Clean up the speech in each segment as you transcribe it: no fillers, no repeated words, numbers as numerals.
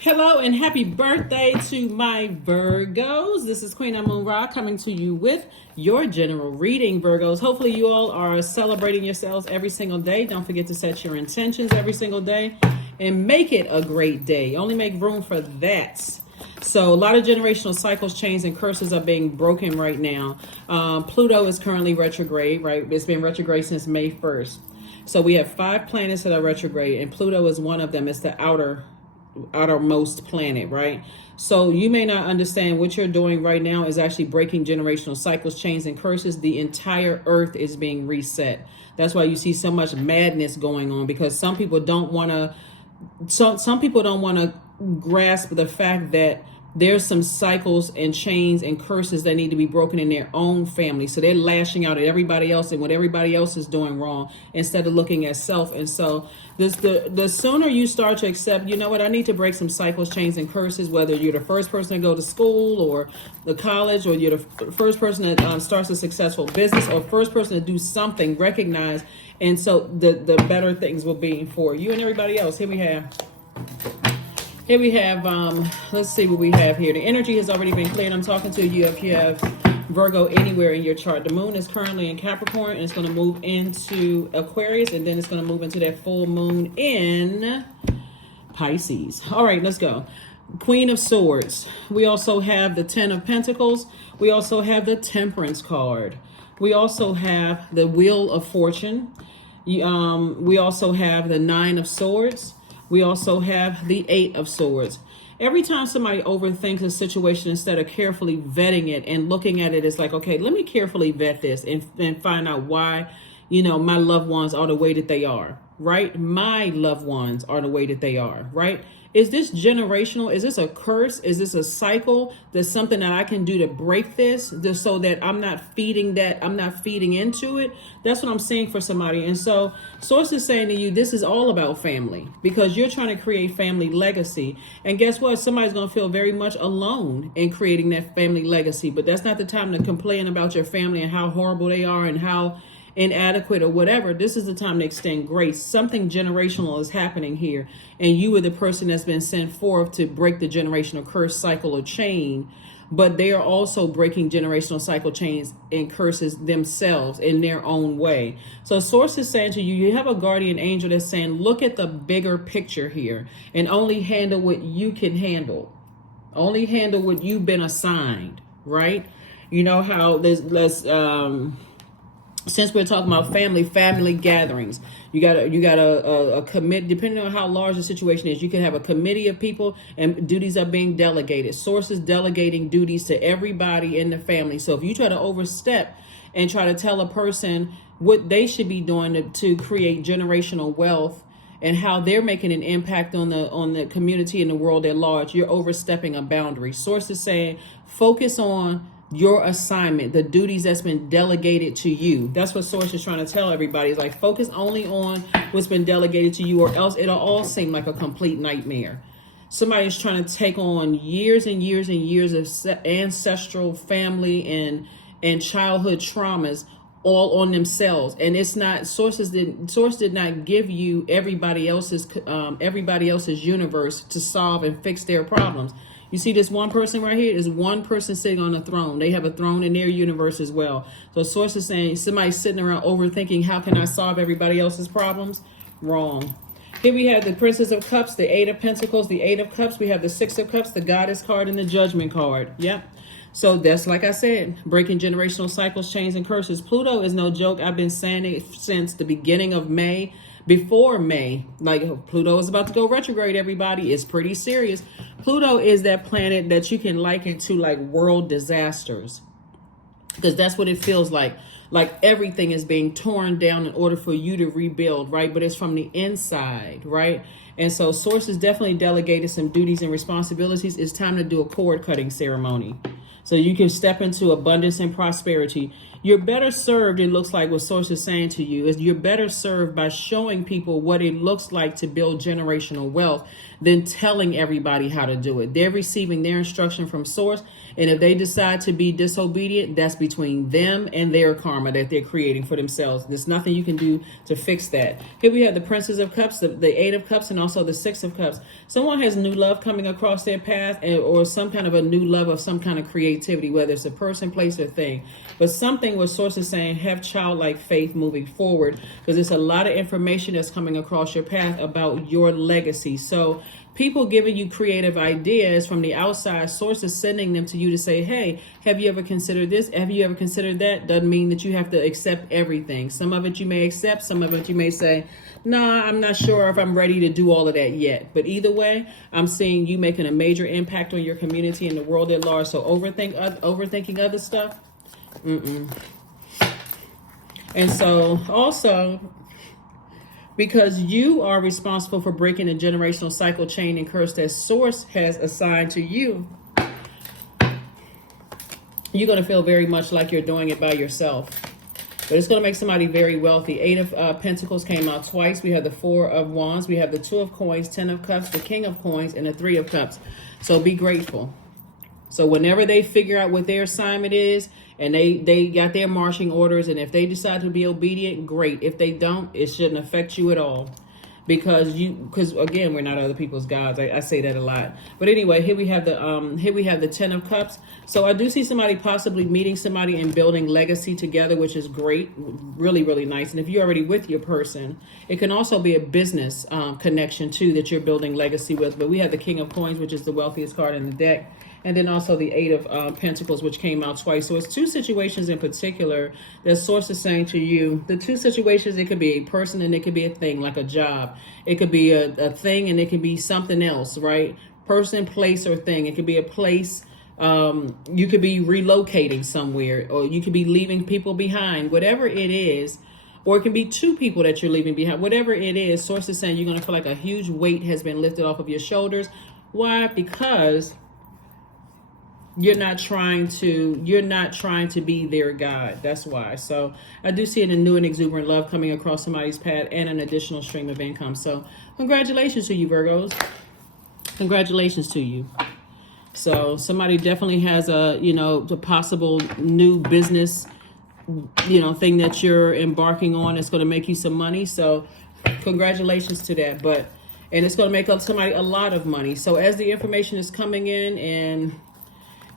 Hello and happy birthday to my Virgos. This is Queen Amun Ra coming to you with your general reading, Virgos. Hopefully you all are celebrating yourselves every single day. Don't forget to set your intentions every single day and make it a great day. Only make room for that. So a lot of generational cycles, chains, and curses are being broken right now. Pluto is currently retrograde, right? It's been retrograde since May 1st. So we have 5 planets that are retrograde, and Pluto is one of them. It's the outermost planet, right? So you may not understand what you're doing right now is actually breaking generational cycles, chains, and curses. The entire earth is being reset. That's why you see so much madness going on, because some people don't want to grasp the fact that there's some cycles and chains and curses that need to be broken in their own family. So they're lashing out at everybody else and what everybody else is doing wrong instead of looking at self. And so the sooner you start to accept, you know what, I need to break some cycles, chains, and curses, whether you're the first person to go to school or the college, or you're the first person that starts a successful business, or first person to do something, recognize. And so the better things will be for you and everybody else. Here we have, let's see what we have here. The energy has already been cleared. I'm talking to you if you have Virgo anywhere in your chart. The moon is currently in Capricorn, and it's going to move into Aquarius, and then it's going to move into that full moon in Pisces. All right, let's go. Queen of Swords. We also have the 10 of Pentacles. We also have the Temperance card. We also have the Wheel of Fortune. We also have the 9 of Swords. We also have the 8 of Swords. Every time somebody overthinks a situation, instead of carefully vetting it and looking at it, it's like, okay, let me carefully vet this and find out why, my loved ones are the way that they are, right? My loved ones are the way that they are, right? Is this generational? Is this a curse? Is this a cycle? There's something that I can do to break this, just so that I'm not feeding into it. That's what I'm saying for somebody. And so Source is saying to you, this is all about family, because you're trying to create family legacy. And guess what? Somebody's going to feel very much alone in creating that family legacy. But that's not the time to complain about your family and how horrible they are and how inadequate or whatever. This is the time to extend grace. Something generational is happening here, and you are the person that's been sent forth to break the generational curse, cycle, or chain. But they are also breaking generational cycle, chains, and curses themselves in their own way. So Source is saying to you, you have a guardian angel that's saying, look at the bigger picture here and only handle what you can handle. Only handle what you've been assigned, right? You know how since we're talking about family gatherings, you got a commit, depending on how large the situation is, you can have a committee of people and duties are being delegated. Sources delegating duties to everybody in the family. So if you try to overstep and try to tell a person what they should be doing to create generational wealth and how they're making an impact on the community and the world at large, you're overstepping a boundary. Source is saying, focus on your assignment, the duties that's been delegated to you. That's what Source is trying to tell everybody. It's like, focus only on what's been delegated to you, or else it'll all seem like a complete nightmare. Somebody's trying to take on years and years and years of ancestral family and childhood traumas all on themselves. And it's not, Source did not give you everybody else's universe to solve and fix their problems. You see this one person right here is one person sitting on a throne. They have a throne in their universe as well. So Source is saying somebody's sitting around overthinking, how can I solve everybody else's problems? Wrong. Here we have the Princess of Cups, the 8 of Pentacles, the 8 of Cups. We have the 6 of Cups, the Goddess card, and the Judgment card. Yep. So that's, like I said, breaking generational cycles, chains, and curses. Pluto is no joke. I've been saying it since the beginning of May. Before May, like, Pluto is about to go retrograde, everybody. It's pretty serious. Pluto is that planet that you can liken to like world disasters, because that's what it feels like. Like everything is being torn down in order for you to rebuild, right? But it's from the inside, right? And so Source has definitely delegated some duties and responsibilities. It's time to do a cord cutting ceremony, so you can step into abundance and prosperity. You're better served, it looks like what Source is saying to you, is you're better served by showing people what it looks like to build generational wealth than telling everybody how to do it. They're receiving their instruction from Source, and if they decide to be disobedient, that's between them and their karma that they're creating for themselves. There's nothing you can do to fix that. Here we have the Princess of Cups, the Eight of Cups, and also the Six of Cups. Someone has new love coming across their path, or some kind of a new love of some kind of creativity, whether it's a person, place, or thing. But something where Source is saying, have childlike faith moving forward, because there's a lot of information that's coming across your path about your legacy. So people giving you creative ideas from the outside, Source is sending them to you to say, hey, have you ever considered this? Have you ever considered that? Doesn't mean that you have to accept everything. Some of it you may accept, some of it you may say, nah, I'm not sure if I'm ready to do all of that yet. But either way, I'm seeing you making a major impact on your community and the world at large. So overthinking other stuff. And so also, because you are responsible for breaking the generational cycle, chain, and curse that Source has assigned to you, you're going to feel very much like you're doing it by yourself. But it's going to make somebody very wealthy. Eight of Pentacles came out twice. We have the Four of Wands. We have the Two of Coins, Ten of Cups, the King of Coins, and the Three of Cups. So be grateful. So whenever they figure out what their assignment is, and they got their marching orders, and if they decide to be obedient, great. If they don't, it shouldn't affect you at all. Because again, we're not other people's gods. I say that a lot. But anyway, here we have the Ten of Cups. So I do see somebody possibly meeting somebody and building legacy together, which is great. Really, really nice. And if you're already with your person, it can also be a business connection too that you're building legacy with. But we have the King of Coins, which is the wealthiest card in the deck. And then also the Eight of Pentacles, which came out twice. So it's two situations in particular that Source is saying to you. The two situations, it could be a person and it could be a thing, like a job. It could be a thing and it could be something else, right? Person, place, or thing. It could be a place. You could be relocating somewhere, or you could be leaving people behind. Whatever it is, or it can be two people that you're leaving behind. Whatever it is, Source is saying you're going to feel like a huge weight has been lifted off of your shoulders. Why? Because you're not trying to be their God. That's why. So I do see a new and exuberant love coming across somebody's path and an additional stream of income. So congratulations to you, Virgos. Congratulations to you. So somebody definitely has the possible new business, thing that you're embarking on. It's going to make you some money. So congratulations to that. And it's going to make somebody a lot of money. So as the information is coming in and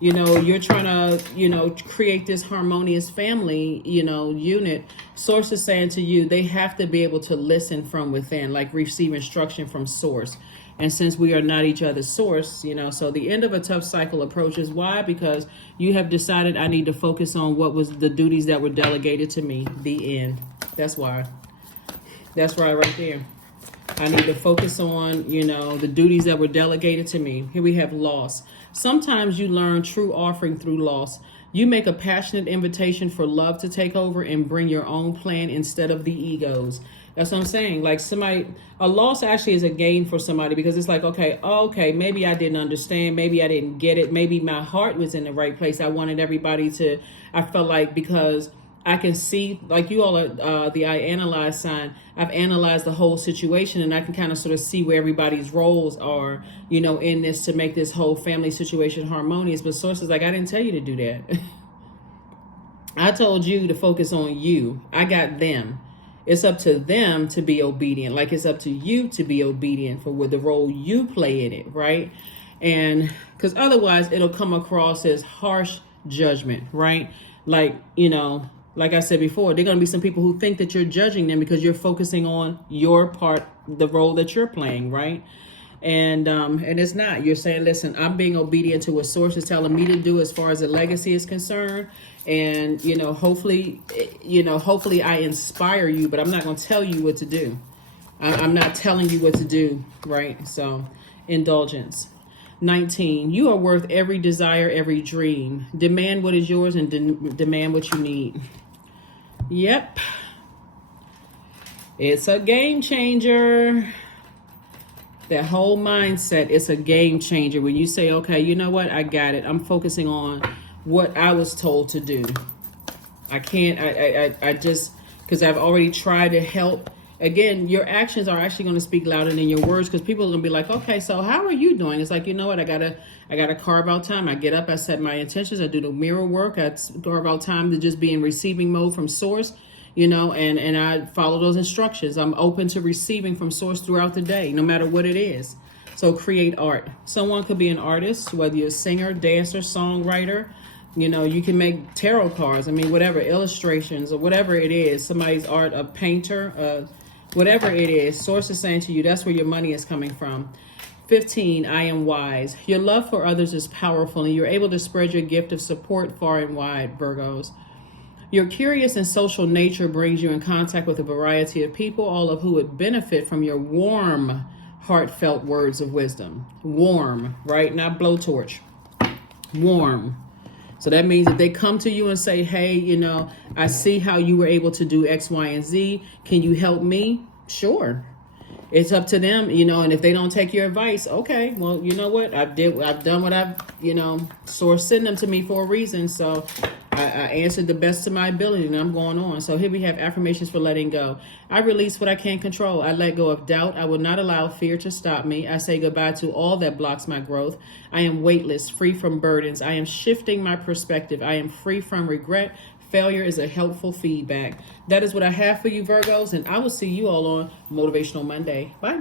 you're trying to, create this harmonious family, unit. Source is saying to you, they have to be able to listen from within, like receive instruction from Source. And since we are not each other's source, so the end of a tough cycle approaches. Why? Because you have decided I need to focus on what was the duties that were delegated to me. The end. That's why. That's right there. I need to focus on, the duties that were delegated to me. Here we have loss. Sometimes you learn true offering through loss. You make a passionate invitation for love to take over and bring your own plan instead of the egos. That's what I'm saying. Like a loss actually is a gain for somebody, because it's like, okay, maybe I didn't understand. Maybe I didn't get it. Maybe my heart was in the right place. I wanted everybody I felt like, because I can see, like you all are the I analyze sign. I've analyzed the whole situation, and I can kind of sort of see where everybody's roles are, in this to make this whole family situation harmonious. But Source is like, I didn't tell you to do that. I told you to focus on you. I got them. It's up to them to be obedient. Like it's up to you to be obedient for the role you play in it, right? And because otherwise it'll come across as harsh judgment, right? Like, like I said before, there are going to be some people who think that you're judging them because you're focusing on your part, the role that you're playing, right? And it's not. You're saying, listen, I'm being obedient to what Source is telling me to do as far as the legacy is concerned. And, hopefully I inspire you, but I'm not going to tell you what to do. I'm not telling you what to do, right? So, indulgence. 19, you are worth every desire, every dream. Demand what is yours and demand what you need. Yep. It's a game changer. That whole mindset, it's a game changer. When you say, okay, you know what? I got it. I'm focusing on what I was told to do. I can't. I just, because I've already tried to help. Again, your actions are actually going to speak louder than your words, because people are going to be like, okay, so how are you doing? It's like, you know what? I gotta carve out time. I get up, I set my intentions, I do the mirror work, I carve out time to just be in receiving mode from source, and I follow those instructions. I'm open to receiving from source throughout the day, no matter what it is. So create art. Someone could be an artist, whether you're a singer, dancer, songwriter. You can make tarot cards. I mean, whatever, illustrations or whatever it is. Somebody's art, a painter, whatever it is. Source is saying to you, that's where your money is coming from. 15, I am wise. Your love for others is powerful, and you're able to spread your gift of support far and wide, Virgos. Your curious and social nature brings you in contact with a variety of people, all of who would benefit from your warm, heartfelt words of wisdom. Warm, right? Not blowtorch. Warm. So that means if they come to you and say, hey, I see how you were able to do X, Y, and Z. Can you help me? Sure. It's up to them, and if they don't take your advice, okay, well, you know what? I've done what I've, source sent them to me for a reason. So I answered the best of my ability, and I'm going on. So here we have affirmations for letting go. I release what I can't control. I let go of doubt. I will not allow fear to stop me. I say goodbye to all that blocks my growth. I am weightless, free from burdens. I am shifting my perspective. I am free from regret. Failure is a helpful feedback. That is what I have for you, Virgos, and I will see you all on Motivational Monday. Bye.